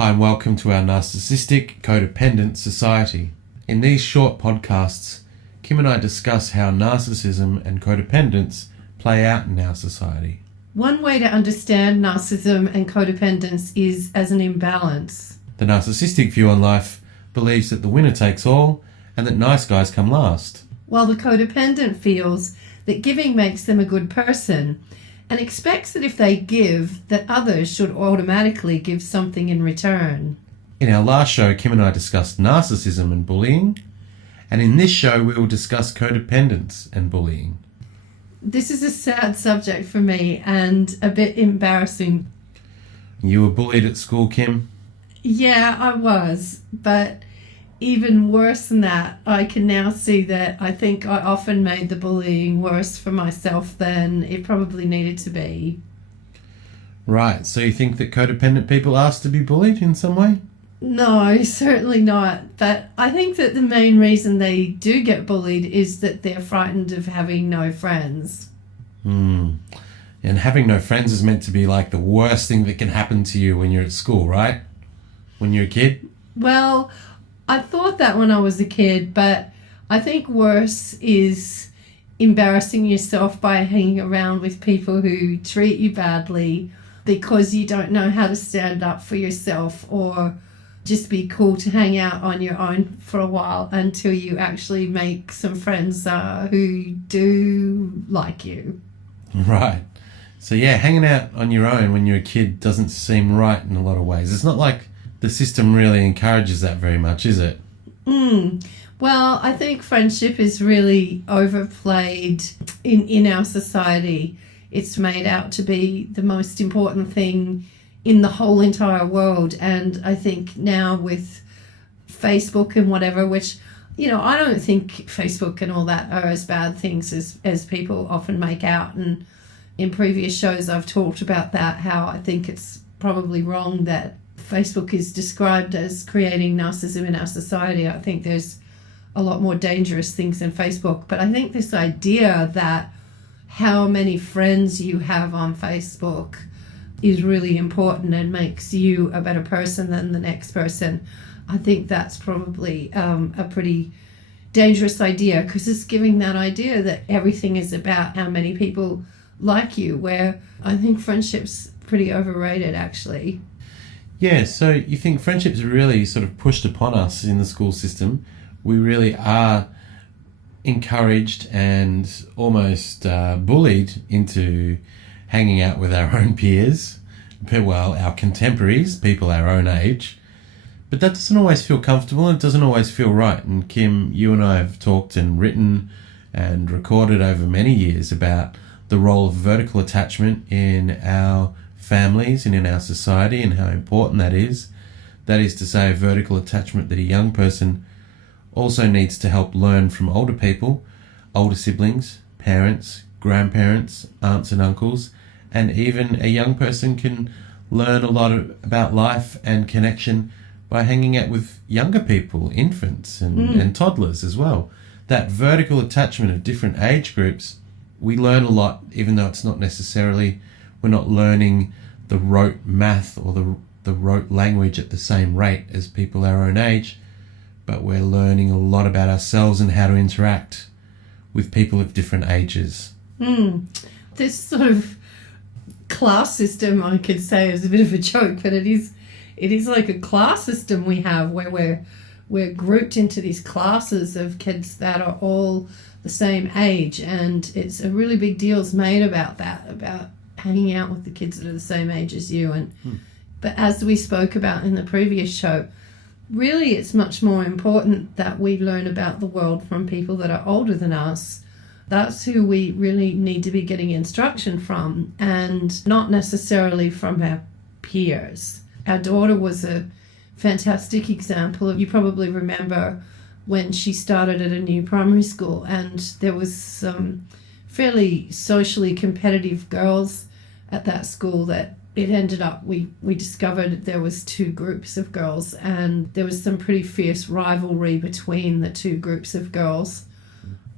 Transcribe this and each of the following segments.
Hi and welcome to our Narcissistic-Codependent Society. In these short podcasts, Kim and I discuss how narcissism and codependence play out in our society. One way to understand narcissism and codependence is as an imbalance. The narcissistic view on life believes that the winner takes all and that nice guys come last. While the codependent feels that giving makes them a good person and expects that if they give, that others should automatically give something in return. In our last show, Kim and I discussed narcissism and bullying, and in this show we will discuss codependence and bullying. This is a sad subject for me and a bit embarrassing. You were bullied at school, Kim? Yeah, I was, but even worse than that, I can now see that I think I often made the bullying worse for myself than it probably needed to be. Right, so you think that codependent people ask to be bullied in some way? No, certainly not. But I think that the main reason they do get bullied is that they're frightened of having no friends. And having no friends is meant to be like the worst thing that can happen to you when you're at school, right? When you're a kid? Well, I thought that when I was a kid, but I think worse is embarrassing yourself by hanging around with people who treat you badly because you don't know how to stand up for yourself, or just be cool to hang out on your own for a while until you actually make some friends who do like you. Right. So yeah, hanging out on your own when you're a kid doesn't seem right in a lot of ways. It's not like the system really encourages that very much, is it? Well, I think friendship is really overplayed in our society. It's made out to be the most important thing in the whole entire world. And I think now with Facebook and whatever, which, I don't think Facebook and all that are as bad things as people often make out. And in previous shows I've talked about that, how I think it's probably wrong that Facebook is described as creating narcissism in our society. I think there's a lot more dangerous things than Facebook. But I think this idea that how many friends you have on Facebook is really important and makes you a better person than the next person. I think that's probably a pretty dangerous idea, because it's giving that idea that everything is about how many people like you, where I think friendship's pretty overrated, actually. Yeah, so you think friendships are really sort of pushed upon us in the school system. We really are encouraged and almost bullied into hanging out with our own peers, well, our contemporaries, people our own age. But that doesn't always feel comfortable and it doesn't always feel right. And Kim, you and I have talked and written and recorded over many years about the role of vertical attachment in our families and in our society and how important that is. That is to say, a vertical attachment that a young person also needs to help learn from older people, older siblings, parents, grandparents, aunts and uncles, and even a young person can learn a lot about life and connection by hanging out with younger people, infants and toddlers as well. That vertical attachment of different age groups, we learn a lot, even though it's not necessarily, we're not learning the rote math or the rote language at the same rate as people our own age, but we're learning a lot about ourselves and how to interact with people of different ages. This sort of class system, I could say, is a bit of a joke, but it is like a class system we have where we're grouped into these classes of kids that are all the same age, and it's a really big deal's made about that, about hanging out with the kids that are the same age as you. But as we spoke about in the previous show, really it's much more important that we learn about the world from people that are older than us. That's who we really need to be getting instruction from, and not necessarily from our peers. Our daughter was a fantastic example of, you probably remember when she started at a new primary school, and there was some fairly socially competitive girls at that school that it ended up, we discovered there was two groups of girls, and there was some pretty fierce rivalry between the two groups of girls.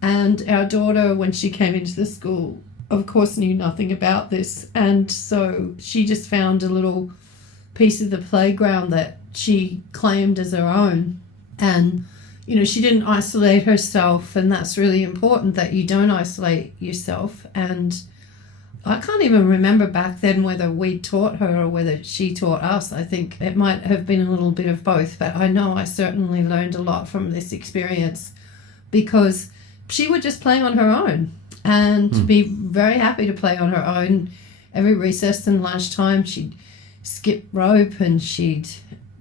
And our daughter, when she came into the school, of course knew nothing about this, and so she just found a little piece of the playground that she claimed as her own. And, you know, she didn't isolate herself, and that's really important, that you don't isolate yourself. And I can't even remember back then whether we taught her or whether she taught us. I think it might have been a little bit of both, but I know I certainly learned a lot from this experience, because she would just play on her own and be very happy to play on her own. Every recess and lunchtime she'd skip rope, and she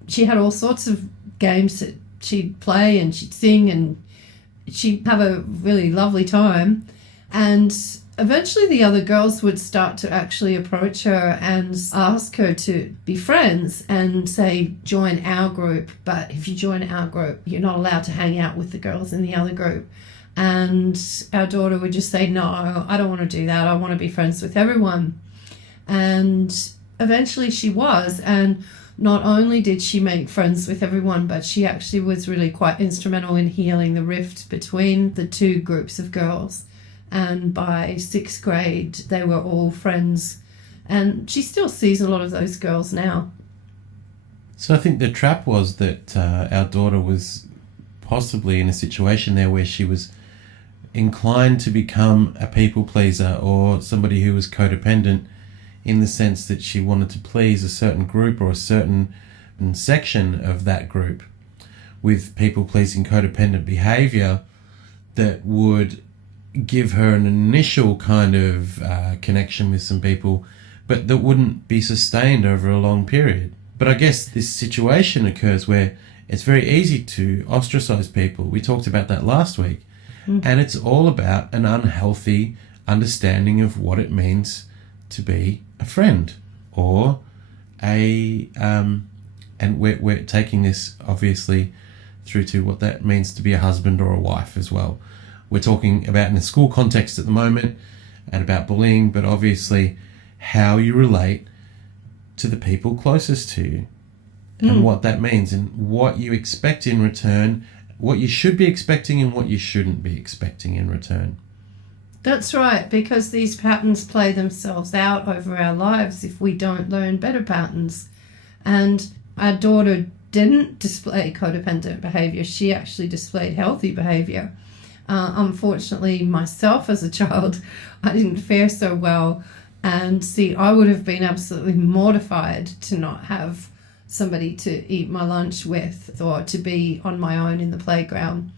had all sorts of games that she'd play, and she'd sing, and she'd have a really lovely time. And eventually the other girls would start to actually approach her and ask her to be friends and say, join our group. But if you join our group, you're not allowed to hang out with the girls in the other group. And our daughter would just say, no, I don't want to do that. I want to be friends with everyone. And eventually she was. And not only did she make friends with everyone, but she actually was really quite instrumental in healing the rift between the two groups of girls. And by 6th grade, they were all friends. And she still sees a lot of those girls now. So I think the trap was that our daughter was possibly in a situation there where she was inclined to become a people pleaser, or somebody who was codependent, in the sense that she wanted to please a certain group or a certain section of that group, with people pleasing codependent behavior that would give her an initial kind of connection with some people, but that wouldn't be sustained over a long period. But I guess this situation occurs where it's very easy to ostracize people. We talked about that last week. And it's all about an unhealthy understanding of what it means to be a friend, or and we're taking this obviously through to what that means to be a husband or a wife as well. We're talking about in a school context at the moment and about bullying, but obviously how you relate to the people closest to you and what that means, and what you expect in return, what you should be expecting and what you shouldn't be expecting in return. That's right, because these patterns play themselves out over our lives if we don't learn better patterns. And our daughter didn't display codependent behavior. She actually displayed healthy behavior. Unfortunately, myself as a child, I didn't fare so well. And see, I would have been absolutely mortified to not have somebody to eat my lunch with, or to be on my own in the playground.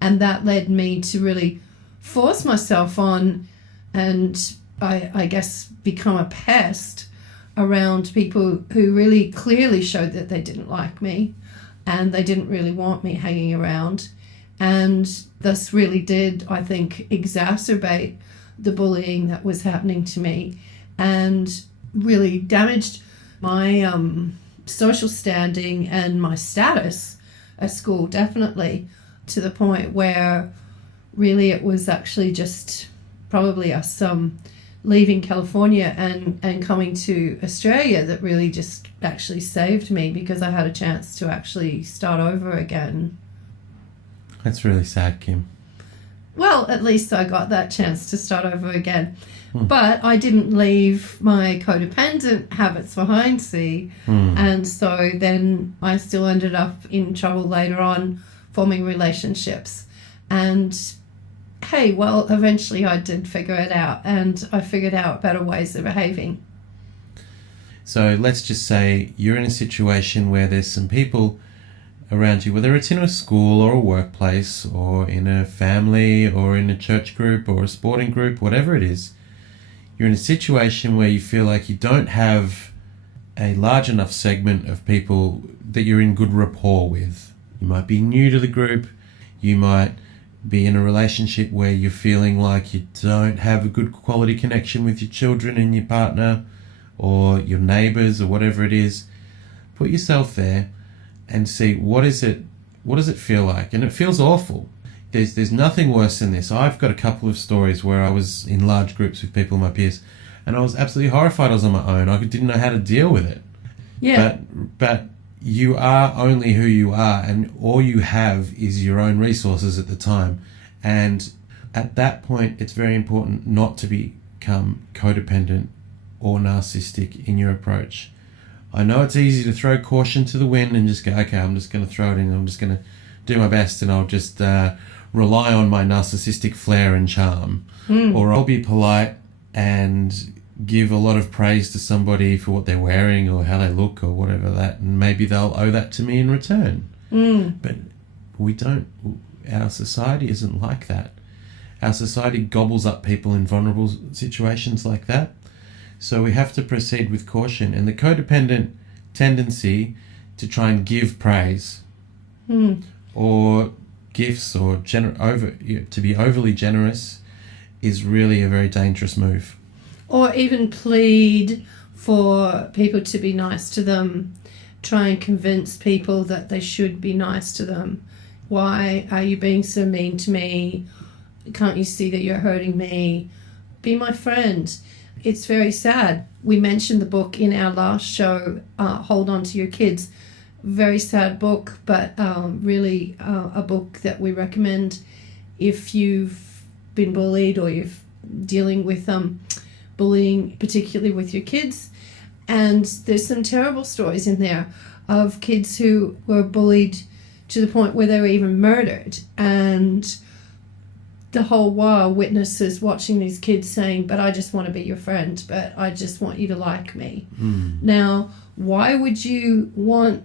And that led me to really force myself on, and I guess become a pest around people who really clearly showed that they didn't like me and they didn't really want me hanging around. And this really did, I think, exacerbate the bullying that was happening to me, and really damaged my social standing and my status at school, definitely, to the point where really it was actually just probably us leaving California and coming to Australia that really just actually saved me, because I had a chance to actually start over again. That's really sad, Kim. Well, at least I got that chance to start over again. But I didn't leave my codependent habits behind, see. And so then I still ended up in trouble later on, forming relationships. And hey, well, eventually I did figure it out, and I figured out better ways of behaving. So let's just say you're in a situation where there's some people around you, whether it's in a school or a workplace or in a family or in a church group or a sporting group, whatever it is. You're in a situation where you feel like you don't have a large enough segment of people that you're in good rapport with. You might be new to the group. You might be in a relationship where you're feeling like you don't have a good quality connection with your children and your partner or your neighbours or whatever it is. Put yourself there and see what does it feel like. And it feels awful. There's nothing worse than this. I've got a couple of stories where I was in large groups with people, my peers, and I was absolutely horrified I was on my own. I didn't know how to deal with it. Yeah. But you are only who you are, and all you have is your own resources at the time. And at that point, it's very important not to become codependent or narcissistic in your approach. I know it's easy to throw caution to the wind and just go, okay, I'm just going to throw it in. I'm just going to do my best and I'll just rely on my narcissistic flair and charm. Or I'll be polite and give a lot of praise to somebody for what they're wearing or how they look or whatever that, and maybe they'll owe that to me in return. But we don't. Our society isn't like that. Our society gobbles up people in vulnerable situations like that. So we have to proceed with caution. And the codependent tendency to try and give praise or gifts or to be overly generous is really a very dangerous move. Or even plead for people to be nice to them, try and convince people that they should be nice to them. Why are you being so mean to me? Can't you see that you're hurting me? Be my friend. It's very sad. We mentioned the book in our last show, Hold On to Your Kids. Very sad book, but really a book that we recommend if you've been bullied or you're dealing with bullying, particularly with your kids. And there's some terrible stories in there of kids who were bullied to the point where they were even murdered. And the whole while, witnesses watching these kids saying, but I just want to be your friend, but I just want you to like me. Now, why would you want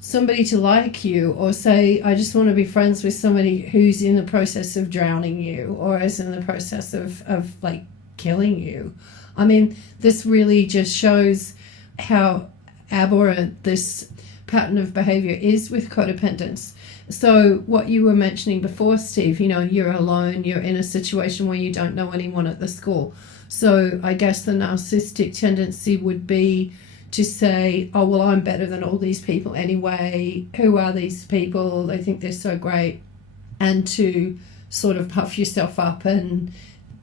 somebody to like you or say, I just want to be friends with somebody who's in the process of drowning you or is in the process of like killing you? I mean, this really just shows how abhorrent this pattern of behavior is with codependence. So what you were mentioning before, Steve, you're alone, you're in a situation where you don't know anyone at the school. So I guess the narcissistic tendency would be to say, oh, well, I'm better than all these people anyway. Who are these people? They think they're so great. And to sort of puff yourself up and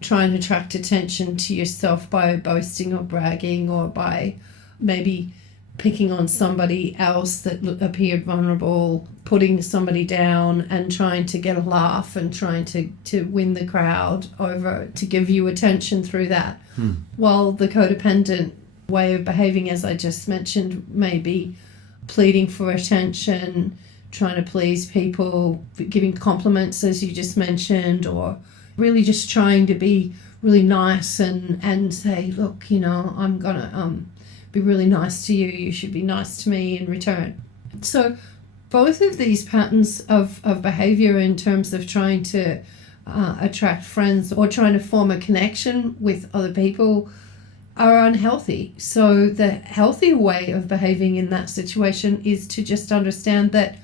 try and attract attention to yourself by boasting or bragging or by maybe picking on somebody else that appeared vulnerable, putting somebody down and trying to get a laugh and trying to win the crowd over to give you attention through that. While the codependent way of behaving, as I just mentioned, may be pleading for attention, trying to please people, giving compliments, as you just mentioned, or really just trying to be really nice and say, look, I'm going to be really nice to you. You should be nice to me in return. So both of these patterns of behavior in terms of trying to attract friends or trying to form a connection with other people are unhealthy. So the healthy way of behaving in that situation is to just understand that,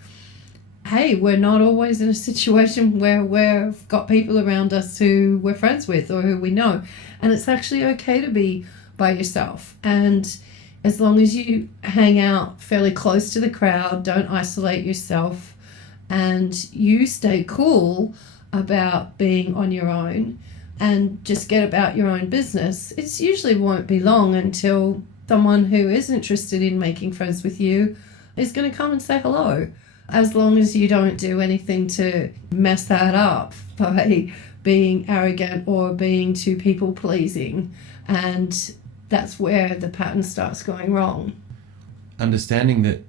hey, we're not always in a situation where we've got people around us who we're friends with or who we know. And it's actually okay to be by yourself. And as long as you hang out fairly close to the crowd, don't isolate yourself, and you stay cool about being on your own and just get about your own business, it usually won't be long until someone who is interested in making friends with you is going to come and say hello. As long as you don't do anything to mess that up by being arrogant or being too people-pleasing. And that's where the pattern starts going wrong. Understanding that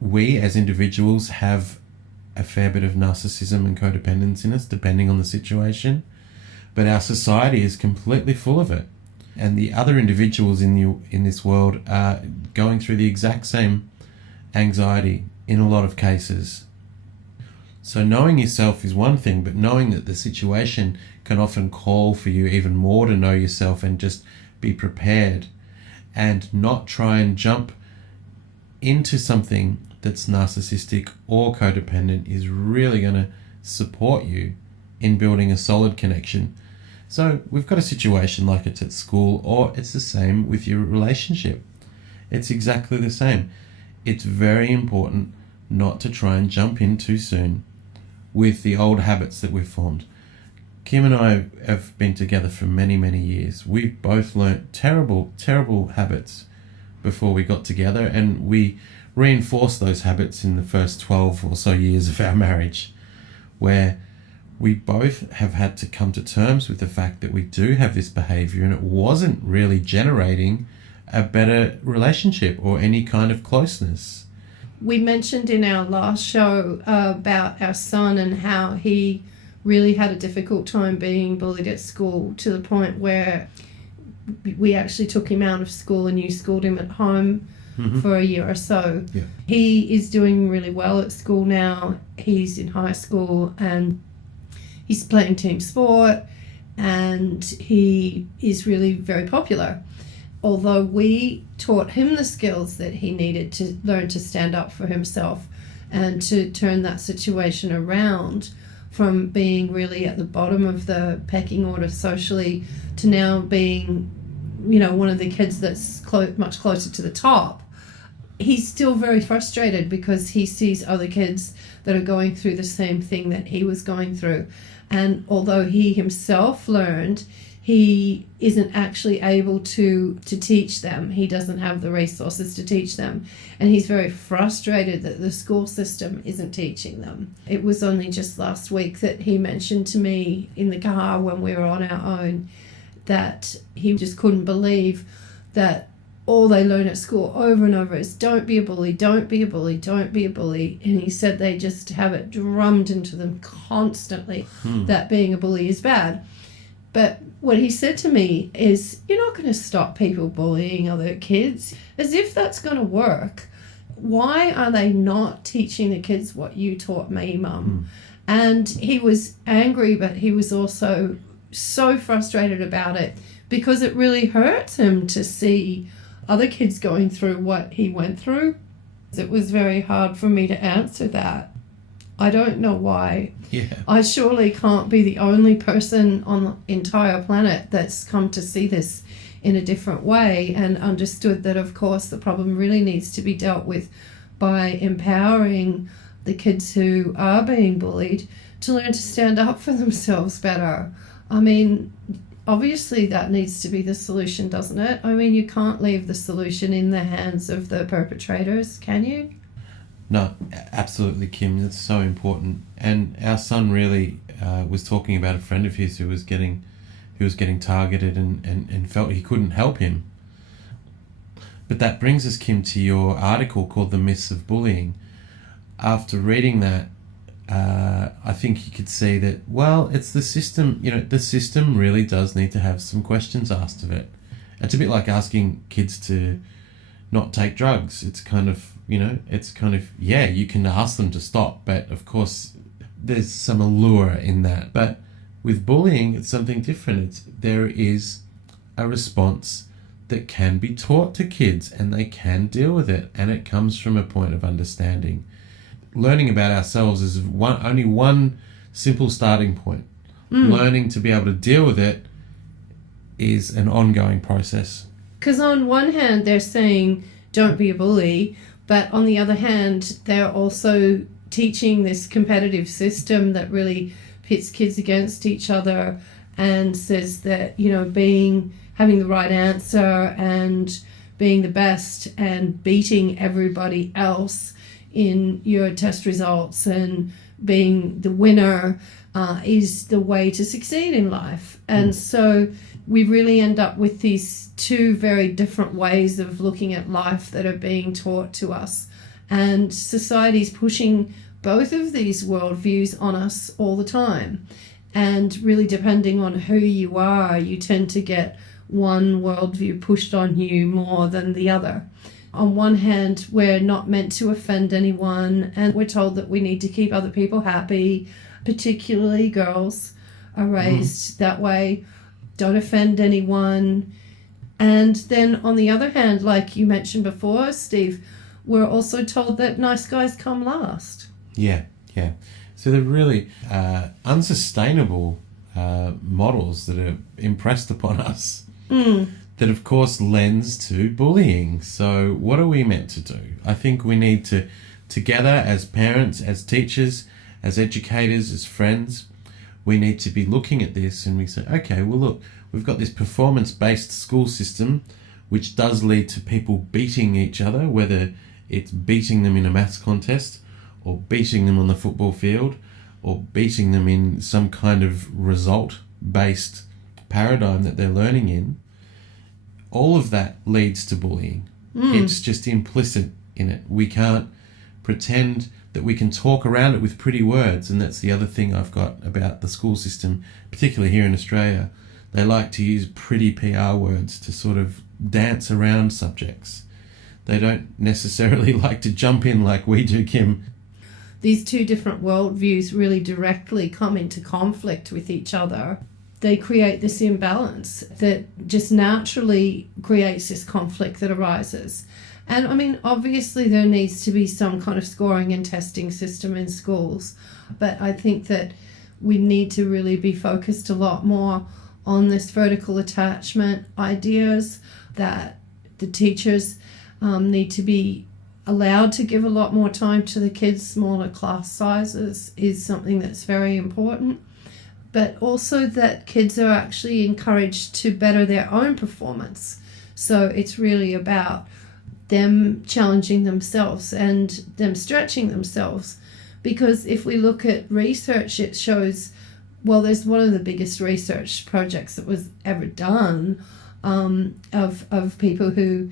we as individuals have a fair bit of narcissism and codependence in us, depending on the situation, but our society is completely full of it. And the other individuals in this world are going through the exact same anxiety in a lot of cases. So knowing yourself is one thing, but knowing that the situation can often call for you even more to know yourself and just be prepared and not try and jump into something that's narcissistic or codependent is really going to support you in building a solid connection. So we've got a situation like it's at school, or it's the same with your relationship. It's exactly the same. It's very important not to try and jump in too soon with the old habits that we've formed. Kim and I have been together for many, many years. We've both learnt terrible, terrible habits before we got together, and we reinforced those habits in the first 12 or so years of our marriage, where we both have had to come to terms with the fact that we do have this behavior and it wasn't really generating a better relationship or any kind of closeness. We mentioned in our last show about our son and how he really had a difficult time being bullied at school, to the point where we actually took him out of school and you schooled him at home for a year or so. Yeah. He is doing really well at school now. He's in high school and he's playing team sport and he is really very popular. Although we taught him the skills that he needed to learn to stand up for himself and to turn that situation around from being really at the bottom of the pecking order socially to now being, one of the kids that's much closer to the top. He's still very frustrated because he sees other kids that are going through the same thing that he was going through. And although he himself learned, he isn't actually able to teach them. He doesn't have the resources to teach them. And he's very frustrated that the school system isn't teaching them. It was only just last week that he mentioned to me in the car when we were on our own that he just couldn't believe that all they learn at school over and over is don't be a bully, don't be a bully, don't be a bully. And he said they just have it drummed into them constantly that being a bully is bad. But what he said to me is, you're not going to stop people bullying other kids. As if that's going to work. Why are they not teaching the kids what you taught me, Mum? And he was angry, but he was also so frustrated about it because it really hurts him to see other kids going through what he went through. It was very hard for me to answer that. I don't know why. Yeah. I surely can't be the only person on the entire planet that's come to see this in a different way and understood that, of course, the problem really needs to be dealt with by empowering the kids who are being bullied to learn to stand up for themselves better. I mean, obviously that needs to be the solution, doesn't it? I mean, you can't leave the solution in the hands of the perpetrators, can you? No, absolutely, Kim. That's so important. And our son really was talking about a friend of his who was getting targeted and felt he couldn't help him. But that brings us, Kim, to your article called The Myths of Bullying. After reading that, I think you could see that, well, it's the system. The system really does need to have some questions asked of it. It's a bit like asking kids to not take drugs. It's kind of, you can ask them to stop, but of course there's some allure in that. But with bullying, it's something different. There is a response that can be taught to kids and they can deal with it, and it comes from a point of understanding. Learning about ourselves is only one simple starting point. Learning to be able to deal with it is an ongoing process. Because on one hand, they're saying, don't be a bully, but on the other hand, they're also teaching this competitive system that really pits kids against each other and says that, having the right answer and being the best and beating everybody else in your test results and being the winner is the way to succeed in life. And so we really end up with these two very different ways of looking at life that are being taught to us. And society's pushing both of these worldviews on us all the time. And really, depending on who you are, you tend to get one worldview pushed on you more than the other. On one hand, we're not meant to offend anyone, and we're told that we need to keep other people happy, particularly girls are raised that way. Don't offend anyone. And then on the other hand, like you mentioned before, Steve, we're also told that nice guys come last. Yeah. So they're really unsustainable models that are impressed upon us that, of course, lends to bullying. So what are we meant to do? I think we need to, together as parents, as teachers, as educators, as friends, we need to be looking at this and we say, okay, well, look, we've got this performance-based school system which does lead to people beating each other, whether it's beating them in a maths contest or beating them on the football field or beating them in some kind of result-based paradigm that they're learning in. all of that leads to bullying. It's just implicit in it. We can't pretend that we can talk around it with pretty words, and that's the other thing I've got about the school system, particularly here in Australia. They like to use pretty PR words to sort of dance around subjects. They don't necessarily like to jump in like we do, Kim. These two different worldviews really directly come into conflict with each other. They create this imbalance that just naturally creates this conflict that arises. And I mean, obviously there needs to be some kind of scoring and testing system in schools, but I think that we need to really be focused a lot more on this vertical attachment ideas, that the teachers need to be allowed to give a lot more time to the kids. Smaller class sizes is something that's very important, but also that kids are actually encouraged to better their own performance. So it's really about them challenging themselves and them stretching themselves. Because if we look at research, it shows, well, there's one of the biggest research projects that was ever done of people who,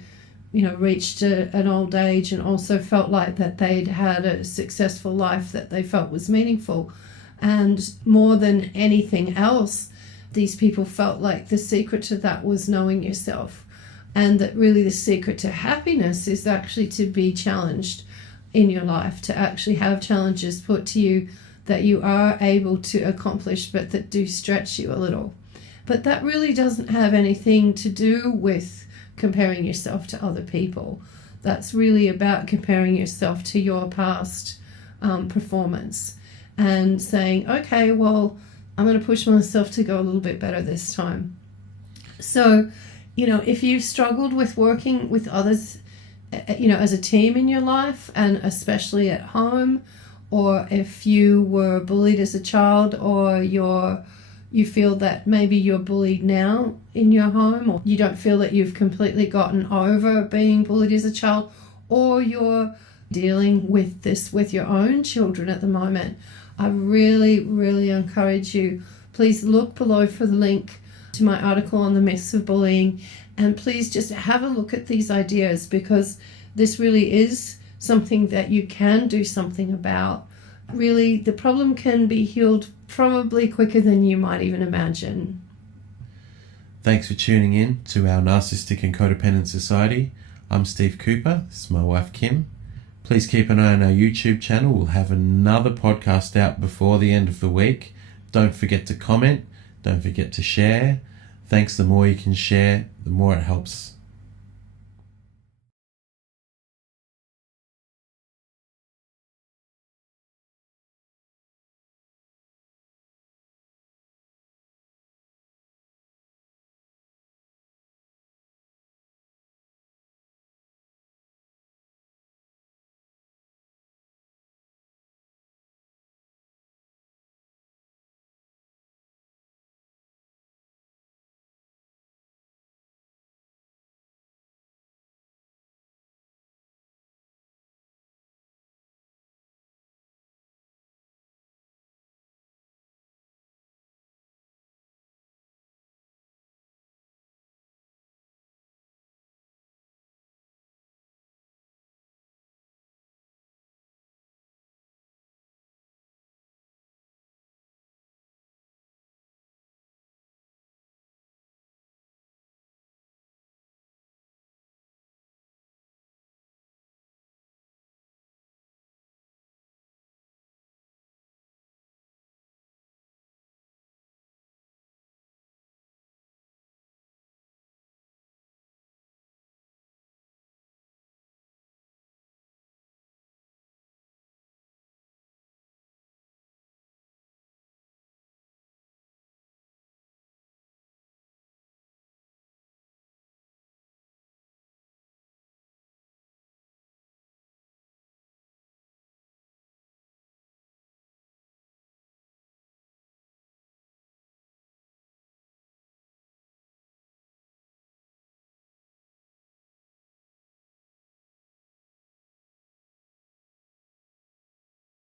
you know, reached an old age and also felt like that they'd had a successful life that they felt was meaningful. And more than anything else, these people felt like the secret to that was knowing yourself, and that really the secret to happiness is actually to be challenged in your life, to actually have challenges put to you that you are able to accomplish, but that do stretch you a little. But that really doesn't have anything to do with comparing yourself to other people. That's really about comparing yourself to your past performance and saying, okay, well, I'm going to push myself to go a little bit better this time. So, you know, if you've struggled with working with others, you know, as a team in your life, and especially at home, or if you were bullied as a child, or you feel that maybe you're bullied now in your home, or you don't feel that you've completely gotten over being bullied as a child, or you're dealing with this with your own children at the moment, I really, really encourage you, please look below for the link to my article on the myths of bullying, and please just have a look at these ideas, because this really is something that you can do something about. Really, the problem can be healed probably quicker than you might even imagine. Thanks for tuning in to our Narcissistic and Codependent Society. I'm Steve Cooper. This is my wife, Kim. Please keep an eye on our YouTube channel. We'll have another podcast out before the end of the week. Don't forget to comment. Don't forget to share. Thanks. The more you can share, the more it helps